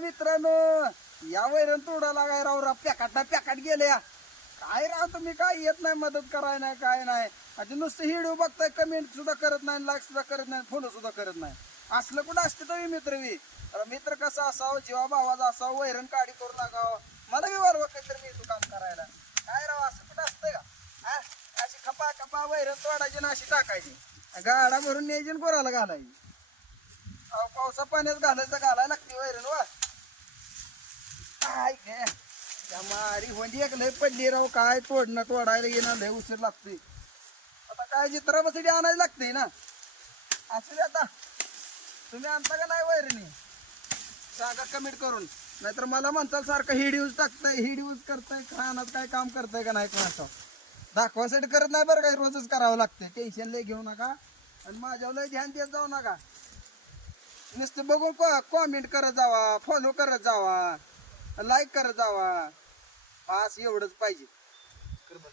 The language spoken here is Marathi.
मित्रांनो. या वैरण तोडा काय राव राव. पॅकाट पॅकाट गेल्या. काय राव तुम्ही? काय येत नाही मदत कराय नाही काय नाही. आज नुसतं हिडिओ बघताय कमेंट सुद्धा करत नाही लाईक सुद्धा करत नाही फॉलो सुद्धा करत नाही. असलं कुठं असते तुम्ही मित्र मी मित्र कसा असावं? जीवा भावाचा असावं वैरण काढी करू लागावं. मला बी वरवा काहीतरी मी तू काम करायला. काय राव असं कुठं असतंय का? अशी खपा खपा वैरण तोडायची ना अशी टाकायची. गाडा भरून न्यायची कोराला घालायची. पावसा पाण्यात घालायचं घालायला काय त्या मारी म्हणजे एक लय पडली राव काय तोडणं तोडायला येणं लय उशीर लागतोय. आता काय चित्रापासाठी आणायला लागते ना? असू दे आता. तुम्ही आणता का नाही वैरणी? सांगा कमेंट करून. नाहीतर मला म्हणताल सारखं हिड यूज टाकताय हिड यूज करताय खाण्यात काय काम करताय का नाही कोणाचं? दाखवासाठी करत नाही बरं काय रोजच करावं लागते टेन्शन लय घेऊ नका. आणि माझ्यावर लय ध्यान देत जाऊ नका. नुसतं बघून कॉमेंट करत जावा फॉलो करत जावा. लाईक करत जावा बस एवढंच पाहिजे बरं.